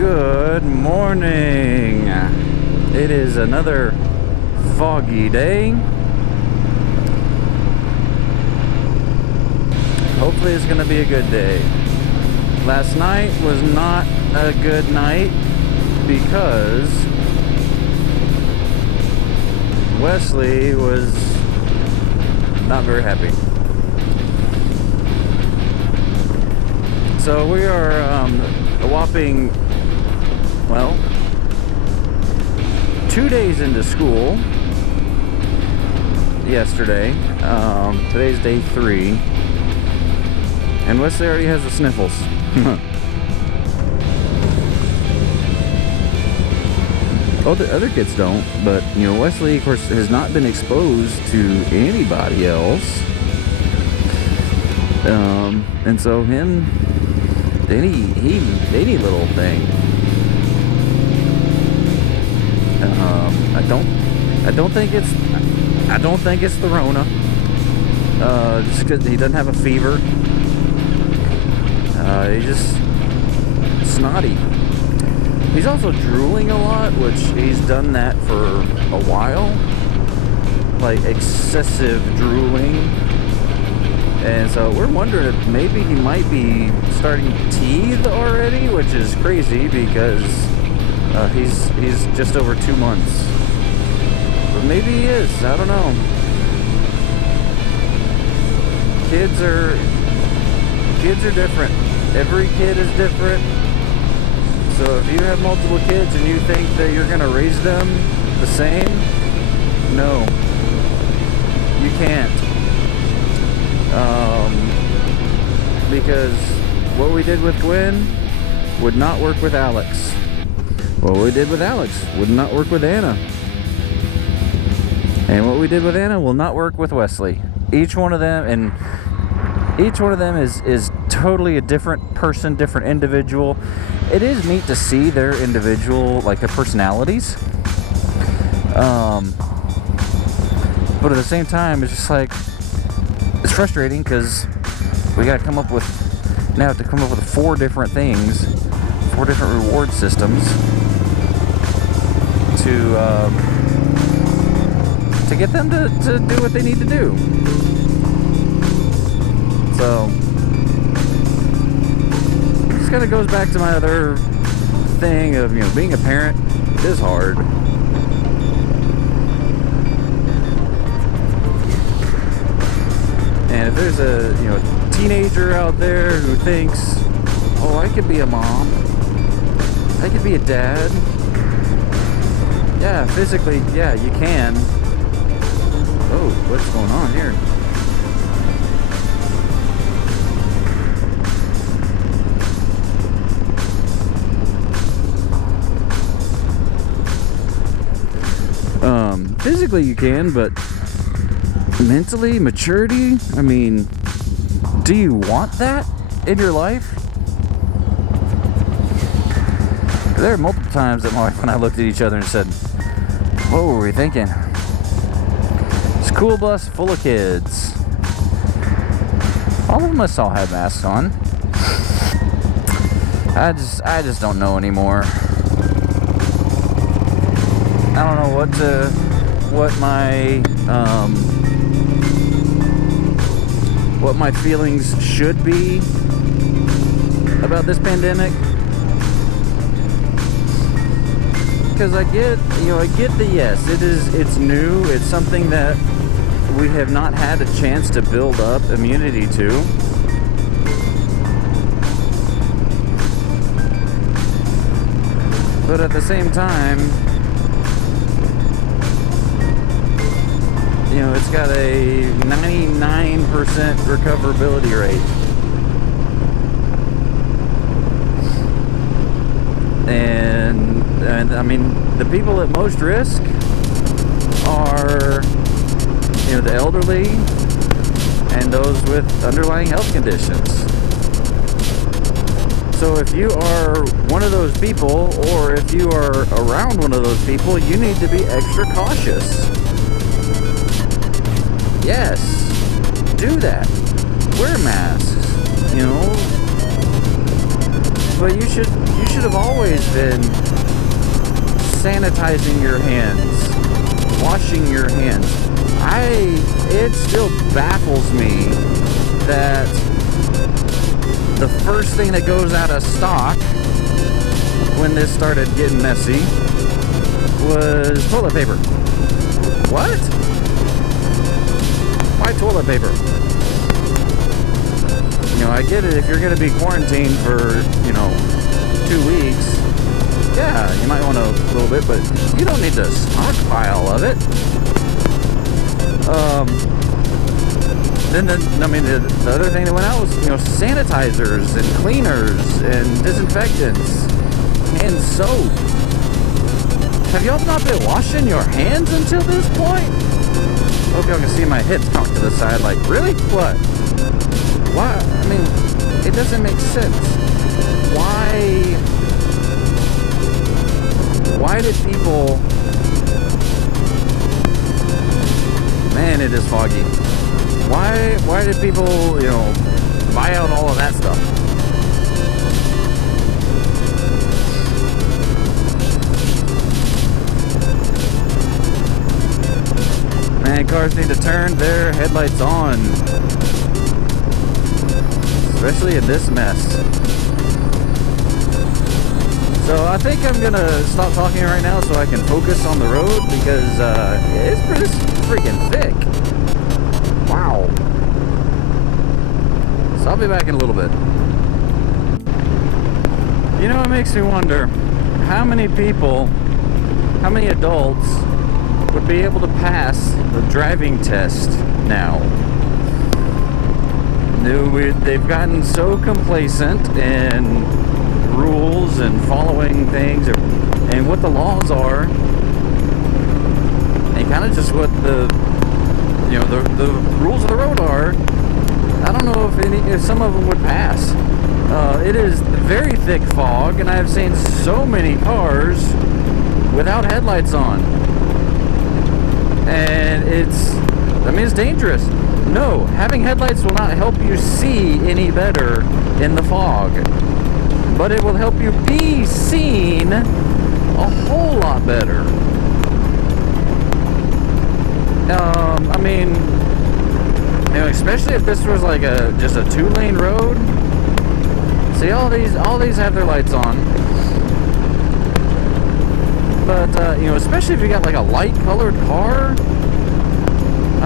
Good morning. It is another foggy day. Hopefully it's going to be a good day. Last night was not a good night because Wesley was not very happy. So we are a whopping, 2 days into school yesterday. Today's day 3. And Wesley already has the sniffles. Other kids don't, but Wesley, of course, has not been exposed to anybody else. And so any little thing. I don't think it's the Rona. Just because he doesn't have a fever. He's just snotty. He's also drooling a lot, which he's done that for a while. Like excessive drooling. And so we're wondering if maybe he might be starting to teeth already, which is crazy because he's just over 2 months. But maybe he is. I don't know. Kids are different. Every kid is different. So if you have multiple kids and you think that you're going to raise them the same, no, you can't. Because what we did with Gwen would not work with Alex. What we did with Alex would not work with Anna. And what we did with Anna will not work with Wesley. Each one of them is totally a different person, different individual. It is neat to see their individual, like their personalities. But at the same time, it's just like, it's frustrating because we got to come up with 4 different things, 4 different reward systems to get them to do what they need to do. So it just kind of goes back to my other thing of being a parent is hard. And if there's a teenager out there who thinks, oh, I could be a mom, I could be a dad. Yeah, physically, yeah, you can. Oh, what's going on here? Physically you can, but mentally, maturity, I mean, do you want that in your life? There are multiple times that my wife and I looked at each other and said, what were we thinking? School bus full of kids. All of them all have masks on. I just don't know anymore. I don't know what my feelings should be about this pandemic. Because I get the yes, it's new, it's something that we have not had a chance to build up immunity to. But at the same time, it's got a 99% recoverability rate. And I mean, the people at most risk are, the elderly and those with underlying health conditions. So if you are one of those people, or if you are around one of those people, you need to be extra cautious. Yes, do that. Wear masks, But you should have always been sanitizing your hands, washing your hands. It still baffles me that the first thing that goes out of stock when this started getting messy was toilet paper. What? Why toilet paper? You know, I get it if you're going to be quarantined for, 2 weeks. Yeah, you might want a little bit, but you don't need to stockpile of it. Then the other thing that went out was, sanitizers and cleaners and disinfectants and soap. Have y'all not been washing your hands until this point? Hope y'all can see my hips cocked to the side. Like, really? What? Why? I mean, it doesn't make sense. Why did people... Man, it is foggy. Why did people, buy out all of that stuff? Man, cars need to turn their headlights on. Especially in this mess. So I think I'm gonna stop talking right now so I can focus on the road because it's pretty freaking thick. Wow. So I'll be back in a little bit. It makes me wonder how many adults would be able to pass the driving test now. They've gotten so complacent in rules and following things and what the laws are, and kind of just what the rules of the road are. I don't know if some of them would pass. It is very thick fog, and I have seen so many cars without headlights on, and it's dangerous. No, having headlights will not help you see any better in the fog, but it will help you be seen a whole lot better. Especially if this was like just a 2-lane road. See, all these have their lights on. But especially if you got like a light colored car.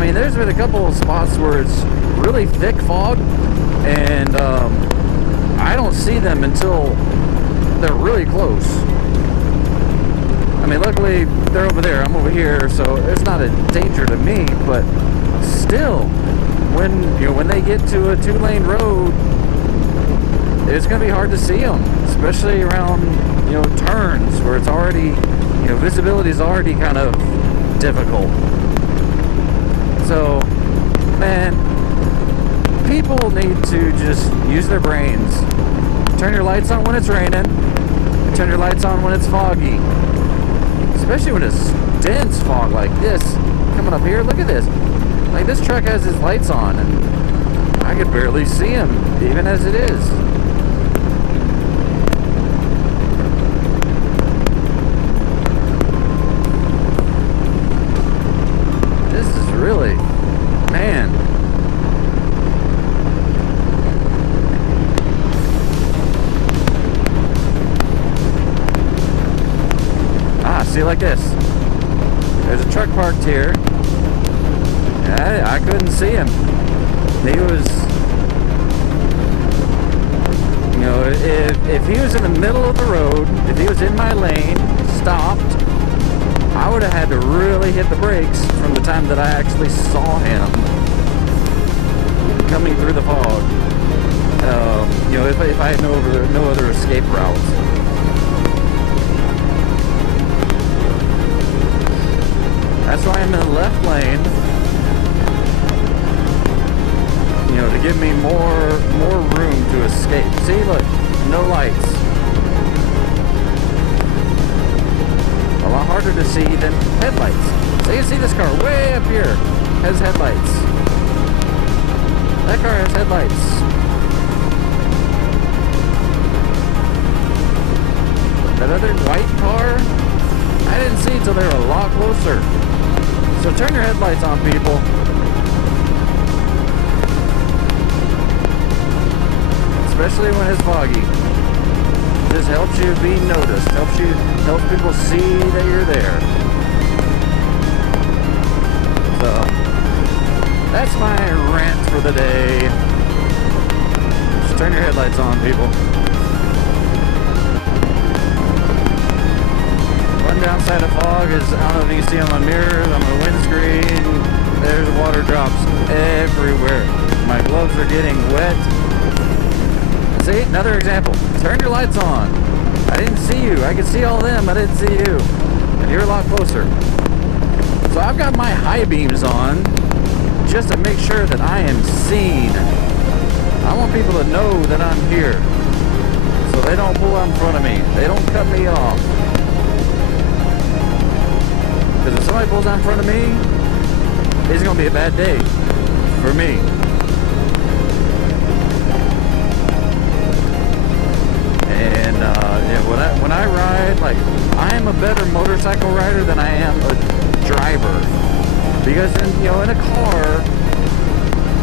There's been a couple of spots where it's really thick fog, and I don't see them until they're really close. Luckily they're over there, I'm over here, so it's not a danger to me. But still, when they get to a 2-lane road, it's gonna be hard to see them, especially around turns where it's already visibility is already kind of difficult. So, man, people need to just use their brains. Turn your lights on when it's raining. Turn your lights on when it's foggy. Especially when it's dense fog like this. Coming up here, look at this. Like, this truck has his lights on, and I could barely see him, even as it is. This is really, man. See, like this. There's a truck parked here. I couldn't see him. He was, if he was in the middle of the road, if he was in my lane, stopped, I would have had to really hit the brakes from the time that I actually saw him coming through the fog. If I had no other escape routes. That's why I'm in the left lane, to give me more room to escape. See, look, no lights. A lot harder to see than headlights. So you see this car way up here has headlights. That car has headlights. That other white car, I didn't see until they were a lot closer. So turn your headlights on, people. Especially when it's foggy. Just helps you be noticed. Helps people see that you're there. So that's my rant for the day. Just turn your headlights on, people. One downside of fog is, I don't know if you can see on my mirrors, on my windscreen, there's water drops everywhere. My gloves are getting wet. See, another example. Turn your lights on. I didn't see you. I could see all them. I didn't see you. And you're a lot closer. So I've got my high beams on just to make sure that I am seen. I want people to know that I'm here. So they don't pull out in front of me. They don't cut me off. Because if somebody pulls out in front of me, it's going to be a bad day for me. And when I ride, like, I am a better motorcycle rider than I am a driver. Because in a car,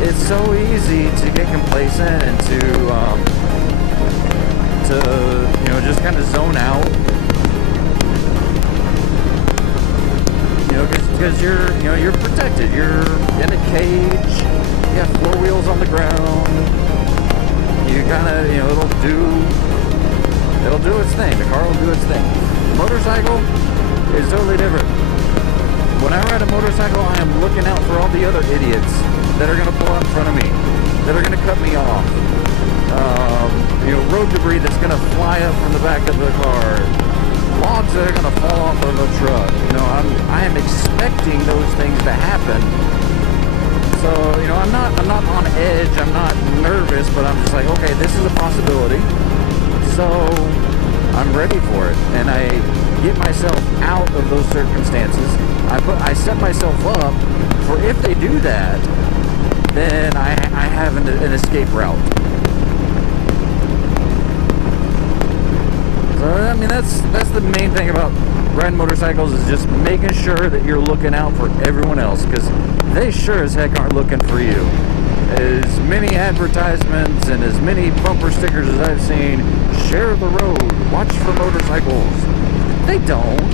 it's so easy to get complacent and to just kind of zone out. Because you're protected. You're in a cage. You have four wheels on the ground. You kind of, it'll do its thing. The car will do its thing. Motorcycle is totally different. When I ride a motorcycle, I am looking out for all the other idiots that are going to pull out in front of me, that are going to cut me off. Road debris that's going to fly up from the back of the car. Logs that are going to fall off of a truck. I am expecting those things to happen. So, I'm not on edge, I'm not nervous, but I'm just like, okay, this is a possibility. So, I'm ready for it. And I get myself out of those circumstances. I set myself up for if they do that, then I have an escape route. So, that's the main thing about riding motorcycles, is just making sure that you're looking out for everyone else, because they sure as heck aren't looking for you. As many advertisements and as many bumper stickers as I've seen, share the road, watch for motorcycles. They don't.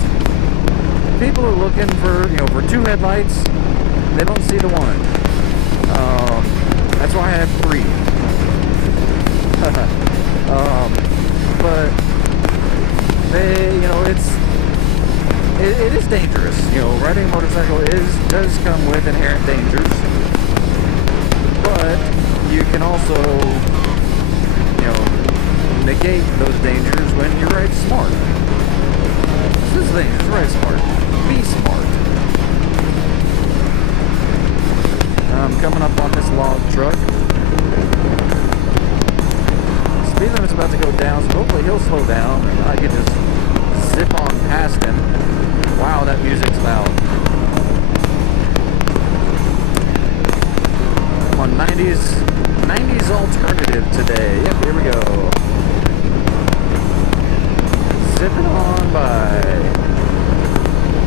People are looking for, for two headlights. They don't see the one. That's why I have three. But they, it is dangerous. Riding a motorcycle does come with inherent dangers. But you can also, negate those dangers when you ride smart. This is the thing, just ride smart. Be smart. I'm coming up on this log truck. Speed limit's about to go down, so hopefully he'll slow down and I can just zip on past him. Wow, that music's loud. I'm on 90s alternative today. Yep, here we go. Zipping on by.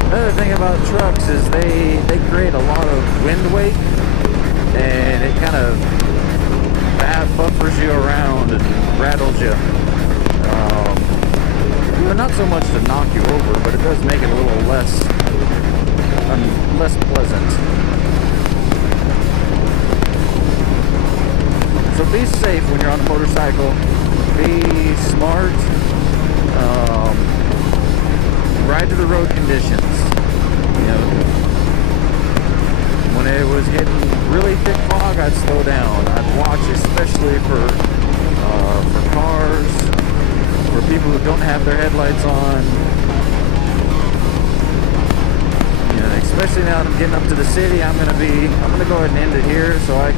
Another thing about trucks is they create a lot of wind weight, and it kind of buffers you around and rattles you. But not so much to knock you over, but it does make it a little less pleasant. So be safe when you're on a motorcycle. Be smart. Ride to the road conditions. When it was getting really thick fog, I'd slow down. I'd watch, especially for cars, for people who don't have their headlights on. Especially now that I'm getting up to the city, I'm gonna go ahead and end it here so I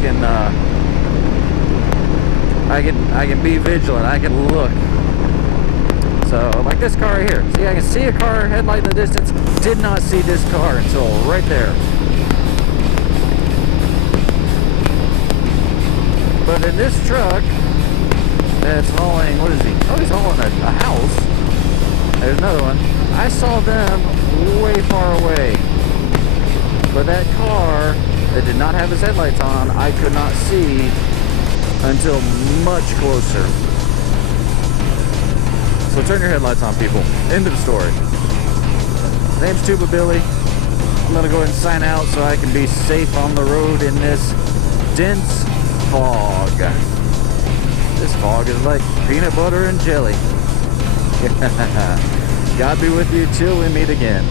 can be vigilant. I can look. So, like this car right here. See, I can see a car headlight in the distance. Did not see this car until right there. But in this truck that's hauling, what is he? Oh, he's hauling a house. There's another one. I saw them way far away. But that car that did not have its headlights on, I could not see until much closer. So turn your headlights on, people. End of the story. Name's Tuba Billy. I'm gonna go ahead and sign out so I can be safe on the road in this dense fog. This fog is like peanut butter and jelly. God be with you till we meet again.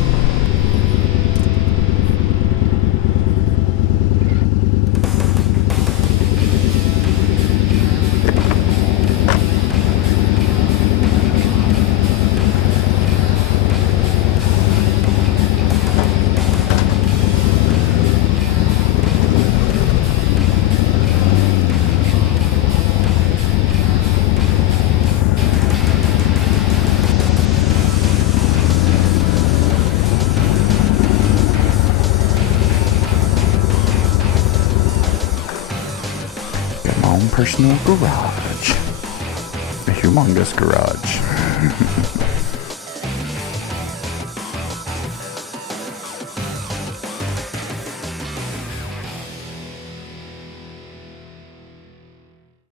Personal garage. A humongous garage.